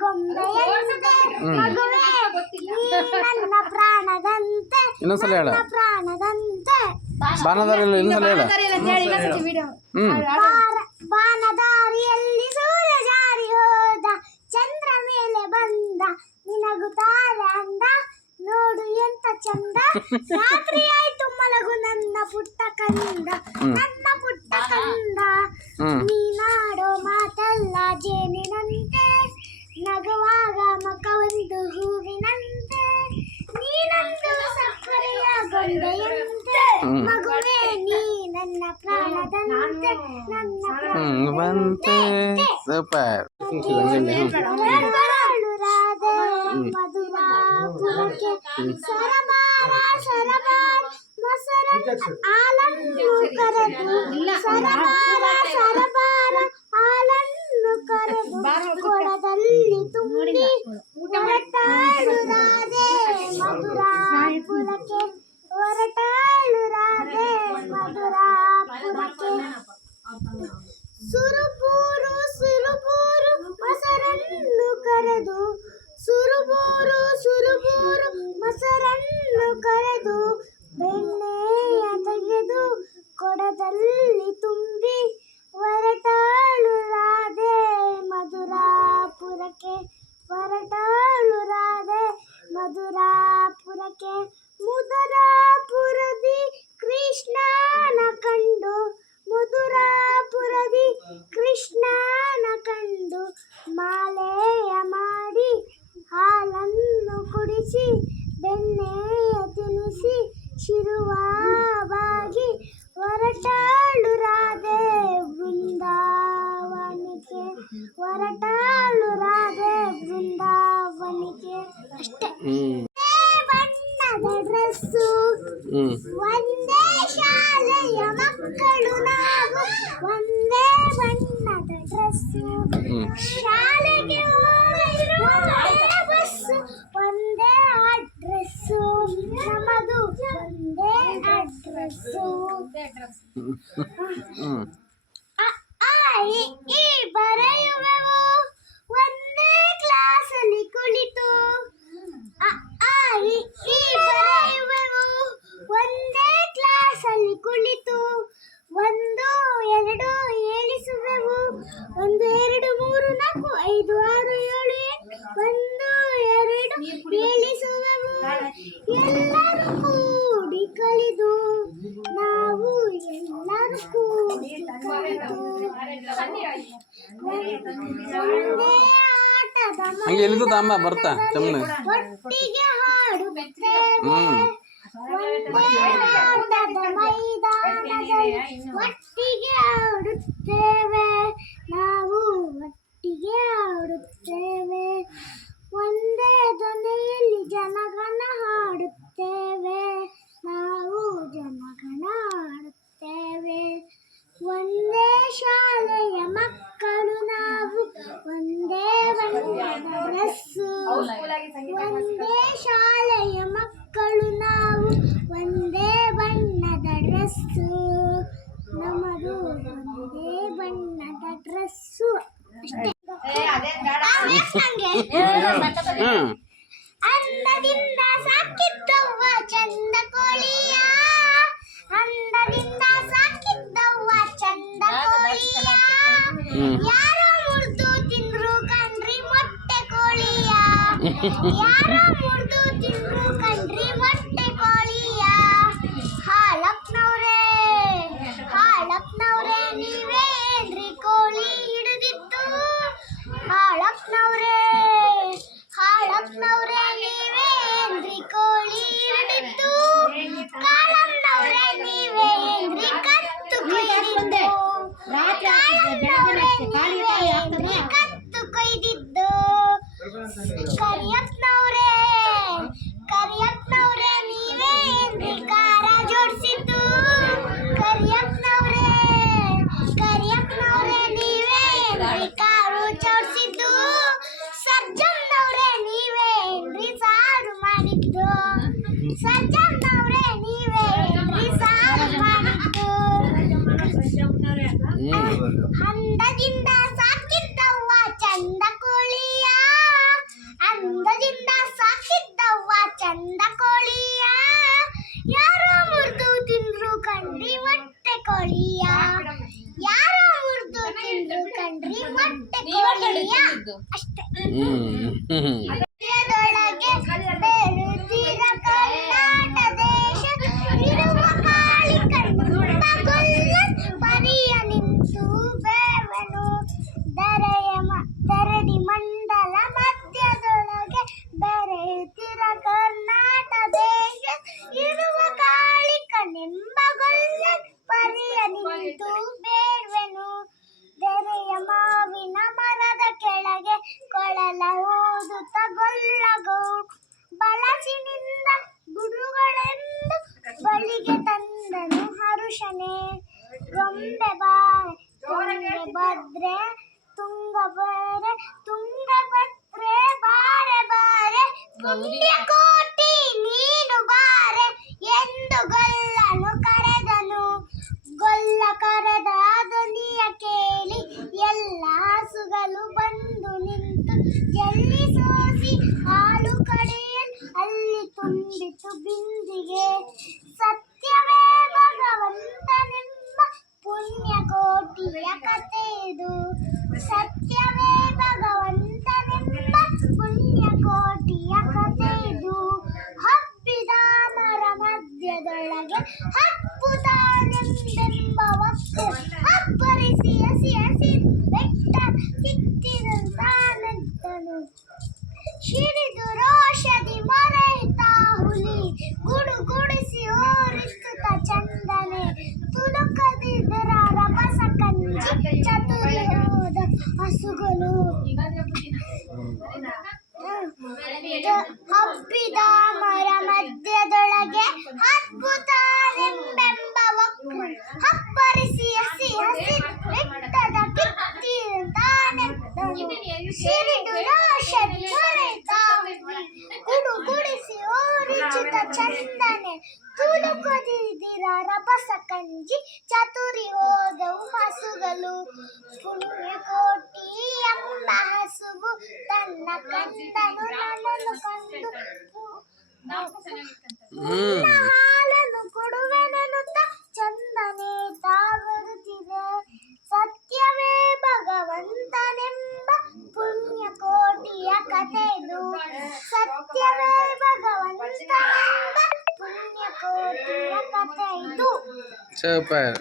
ಗೊಂಬೆಯಂತೆ ಮಗುವೇ ನೀ ನನ್ನ ಪ್ರಾಣದಂತೆ ಇನ್ನೊಂದ್ಸಲ ಹೇಳ ಪ್ರಾಣದಂತೆ ಬಾನದಾರಿಯಲ್ಲಿ ಇನ್ನೊಂದ್ಸಲ ಹೇಳ ಬಾನದಾರಿಯಲ್ಲಿ ಸೂರ್ಯ ಜಾರಿ ಹೋದ ಚಂದ್ರ ಮೇಲೆ ಬಂದ ನಿನಗುತ್ತಾರೆ ಅಂದ ನೋಡು ಎಂತ ಚಂದ ರಾತ್ರಿ ಆಯ್ತು ಮಲಗು ನನ್ನ ಪುಟ್ಟ ಕಂದ ನನ್ನ ಪುಟ್ಟ ಕಂದ ನೀನಾಡೋ ಮಾತಲ್ಲ ಜೇನಿನಂತೆ ನಗುವಾಗ ಮುಖವೊಂದು ಹೂವಿನಂತೆ ನೀನಂದು ಸಕ್ಕರೆಯ ಗೊಂಬೆಯಂತೆ ಮಗುವೇ ನೀ ನನ್ನ ಪ್ರಾಣದಂತೆ ನನ್ನ ಬಂತೆ ಸೂಪರ್ ರಾಧೆ ಮಧುರಾಪುರಕ್ಕೆ ಸರಬಾರ ಸರಬಾರ ಮೊಸರನ್ನ ಹಾಲನ್ನು ಕರೆದು ಸರಬಾರ ಸರಬಾರ ಹಾಲನ್ನು ಕರೆದು ಕೊಡದಲ್ಲಿ ತುಂಬಿ ಹೊರಟಾಳು ರಾಧೆ ಮಧುರಾಪುರಕ್ಕೆ ಹೊರಟಾಳು ರಾಧೆ ಮಧುರಾಪುರಕ್ಕೆ ಸುರುಬೂರು ಸುರುಬೂರು ಮೊಸರನ್ನು ಕರೆದು ಸುರುಬೂರು ಸುರುಬೂರು ಮೊಸರನ್ನು ಕರೆದು ಬೆಣ್ಣೆಯ ತೆಗೆದು ಕೊಡದಲ್ಲಿ ತುಂಬಿ ಹೊರಟಾಳು ರಾಧೆ ಮಧುರಾಪುರಕ್ಕೆ ಹೊರಟಾಳು ರಾಧೆ ಮಧುರಾಪುರಕ್ಕೆ ಮಧುರಾಪುರದಿ ಕೃಷ್ಣನ ಕಂಡು ಮಧುರಾಪುರದಿ ಕೃಷ್ಣನ ಕಂಡು ಮಾಲೆಯ ಮಾಡಿ ಹಾಲನ್ನು ಕುಡಿಸಿ ಬೆಣ್ಣೆಯ ತಿನ್ನಿಸಿ ಶಿರುವಾಗಿ ಹೊರಟಾಳು ರಾಧೆ ಬೃಂದಾವನಕ್ಕೆ ಹೊರಟಾಳು ರಾಧೆ ಬೃಂದಾವನಕ್ಕೆ ಅಷ್ಟೇ ಬಣ್ಣದ ಡ್ರೆಸ್ಸು ಒಂದೇ ಶಾಲೆಯ ಮಕ್ಕಳು ನಾವು ಒಂದೇ ಬಣ್ಣದ ಡ್ರೆಸ್ಸು ಶಾಲೆಗೆ ಒಂದೇ ಬಸ್ಸು ಒಂದೇ ಅಡ್ರೆಸ್ಸು ನಮ್ಮದು ಒಂದೇ ಅಡ್ರೆಸ್ಸು ಈ ಬರೆಯುವೆವು ಒಂದೇ ಕ್ಲಾಸಲ್ಲಿ ಕುಳಿತು ಈ ಬರೆಯುವೆವು ಒಂದೇ ಕ್ಲಾಸಲ್ಲಿ ಕುಳಿತು ಒಂದು ಎರಡು ಏಳಿಸುವೆವು ಒಂದು ಎರಡು ಮೂರು ನಾಲ್ಕು ಐದು ಆರು ಏಳು ಒಂದು ಎರಡು ಏಳಿಸುವೆವು ಎಲ್ಲರೂ ಕೂಡಿ ಕಲಿದು ನಾವು ಎಲ್ಲರೂ ಕೂಡಿ ಕಲಿದು ಒಂದೇ ಆಟದ ಹಂಗೆ ಎಲ್ಲಿಗೂ ತಾಂಬ ಬರ್ತಾ ತಮ್ಮನೆ ಒಟ್ಟಿಗೆ ಹಾಡುತ್ತೇವೆ ಆಟದ ಮೈದಾನದಲ್ಲಿ ಒಟ್ಟಿಗೆ ಆಡುತ್ತೇವೆ ನಾವು ಒಟ್ಟಿಗೆ ಆಡುತ್ತೇವೆ ಒಂದೇ ಧ್ವನಿಯಲ್ಲಿ ಜನಗಣ ಹಾಡುತ್ತೇವೆ ನಾವು ಜನಗಣ ಹಾಡುತ್ತೇವೆ ಒಂದೇ ಶಾಲೆಯ ಮಕ್ಕಳು ನಾವು ಒಂದೇ ಬಣ್ಣದ ಡ್ರೆಸ್ಸು ಒಂದೇ ಶಾಲೆಯ ಮಕ್ಕಳು ನಾವು ಒಂದೇ ಬಣ್ಣದ ಡ್ರೆಸ್ಸು ನಮ್ಮದು ಒಂದೇ ಬಣ್ಣದ ಡ್ರೆಸ್ಸು ಅಷ್ಟೇ ಅಂದದಿಂದ ಸಾಕಿದ್ದವ್ವ ಚಂದ ಕೋಳಿಯ ಅಂದದಿಂದ ಸಾಕಿದ್ದವ್ವ ಚಂದ ಕೋಳಿಯ ಯಾರೋ ಮುರಿದು ತಿಂದ್ರು ಕಣ್ರಿ ಮೊಟ್ಟೆ ಕೋಳಿಯ ಯಾರೋ ಮುರಿದು ತಿಂದ್ರು ಕಣ್ರಿ ಮೊಟ್ಟೆ ಕೋಳಿಯ ಹಾಳಪ್ಪನವ್ರೆ ನೀವೇನ್ರಿ ಕೋಳಿ ಹಿಡಿದಿತ್ತು ಹಾಳಪ್ಪನವ್ರೆ ನೀವೇನ್ರಿ ಕೋಳಿ ಹಿಡಿದಿತ್ತು ಕಾಳಮ್ಮನವ್ರೆ ನೀವೇನ್ರಿ ಕತ್ತು ಕೊಯ್ದಿದ್ದು ಕಾಳಮ್ಮನವ್ರೆ ಕತ್ತು ಕೊಯ್ದಿದ್ದು ಕರಿಯಪ್ಪನವ್ರೆ ನೀವೇನ್ರಿ ಕಾರ ಜೋಡಿಸಿದ್ದು ಕರಿಯಪ್ಪನವ್ರೆ ನೀವೇನ್ರಿ ಕಾರು ಜೋಡಿಸಿದ್ದು ಸರ್ಜನ್ನವ್ರೆ ನೀವೇನ್ರಿ ಸಾರು ಮಾಡಿದ್ದು ಸರ್ಜನ್ನವ್ರೆ ನೀವೇನ್ರಿ ಸಾರು ಮಾಡಿದ್ದು ಹಂದದಿಂದ ಸಾಕಿದ್ದವ್ವ ಚಂದ ಕೋಳಿಯ ಹೇಳಿದ್ದು. ಅಷ್ಟೇ. ಹ್ಮ್ ಮಧ್ಯದೊಳಗೆ ಬೆರೆತಿರ ಕರ್ನಾಟ ದೇಶ ಇರುವ ಕಾಳಿ ಕಣ್ಣ ಪರಿಯ ನಿಂತು ಬೇವನು ದರಡಿ ಮಂಡಲ ಮಧ್ಯದೊಳಗೆ ಬೆರೆತಿರ ಕರ್ನಾಟ ದೇಶ ಇರುವ ಕಾಳಿ ಕಣ್ಣೆಂಬ ಪರಿಯ ನಿಂತು ಬೇಡ್ವೆನು ದೆರೆಯ ಮಾವಿನ ಮರದ ಕೆಳಗೆ ಕೊಳಲ ಓದುತ್ತ ಗೊಲ್ಲಗೌಡು ಬಳಸಿನಿಂದ ಗುಡುಗಳೆಂದು ಬಳಿಗೆ ತಂದನು ಹರುಷನೆ ಗೊಂಬೆ ಬಾರೆ ತುಂಗೆ ಭದ್ರೆ ತುಂಗಭದ್ರೆ ಬಾರೆ ಬಾರೆ ಪುಣ್ಯಕೋಟಿ ನೀನು ಬಾರೆ ಎಂದು ಗೊಲ್ಲನು ಕರೆದನು ಗೊಲ್ಲ ಕರೆದ ಧ್ವನಿಯ ಕೇಳಿ ಎಲ್ಲ ಹಸುಗಳು ಬಂದು ನಿಂತು ಎಲ್ಲಿ ಸೋಸಿ ಹಾಲು ಕಡೆಯಲು ಅಲ್ಲಿ ತುಂಬಿತು ಬಿಂದಿಗೆ ಸತ್ಯವೇ ಭಗವಂತನೆಂಬ ಪುಣ್ಯಕೋಟಿಯ ಕಥೆ ಇದು ಸತ್ಯವೇ ಭಗವಂತನೆಂಬ ಪುಣ್ಯಕೋಟಿಯ ಕಥೆ ಇದು ಹಬ್ಬಿದ ಮರ ಮಧ್ಯದೊಳಗೆ ಹಬ್ಬುತ್ತಾನೆಂಬೆಂಬ ವಕ್ರ ಅಬ್ಬರಿಸಿ ಹಸಿ ಹಸಿ ಬೆಟ್ಟ ಕಿತ್ತಿದಂತಾನೆದ್ದನು ಶಿರಿದು ರೋಷದಿ ಮರೆಯಿತ ಹುಲಿ ಗುಡುಗುಡಿಸಿ ಓರಿಸುತ್ತ ಚಂದನೆ ತುಳುಕದಿದ್ದರ ರಭಸ ಕಂಜಿ ಚತುರಿ ಹೋದ ಹಸುಗಳು ಹಬ್ಬಿದ ಮರ ಮಧ್ಯದೊಳಗೆ ಅದ್ಭುತನೆಂಬೆಂಬ ವಕ್ರ ಅಬ್ಬರಿಸಿ ಹಸಿ ಹಸಿ ಬೆಟ್ಟದ ಕಿತ್ತಿದಂತಾನೆದ್ದನು ಸಿರಿದು ರೋಷದಿ ಮರೆಯಿತ ಗುಡುಗುಡಿಸಿ ಓರಿಸುತ್ತ ಚಂದನೆ ತುಳುಕದಿದಿರ ರಭಸ ಕಂಜಿ ಚತುರಿ ಹೋದವು ಹಸುಗಳು ಪುಣ್ಯಕೋಟಿ ಎಂಬ ಹಸುವು ತನ್ನ ಕಂದನು ನನ್ನನ್ನು ಕಂಡು ಹಾಲನ್ನು ಕೊಡುವೆನೆನ್ನುತ್ತ ಚಂದನೆ ಬರುತ್ತಿದೆ ಸತ್ಯವೇ ಭಗವಂತನೆಂಬ ಪುಣ್ಯಕೋಟಿಯ ಕಥೆ ಇದು ಸತ್ಯವೇ ಭಗವಂತನೆಂಬ ಪುಣ್ಯಕೋಟಿಯ ಕಥೆ ಇದು ಸೂಪರ್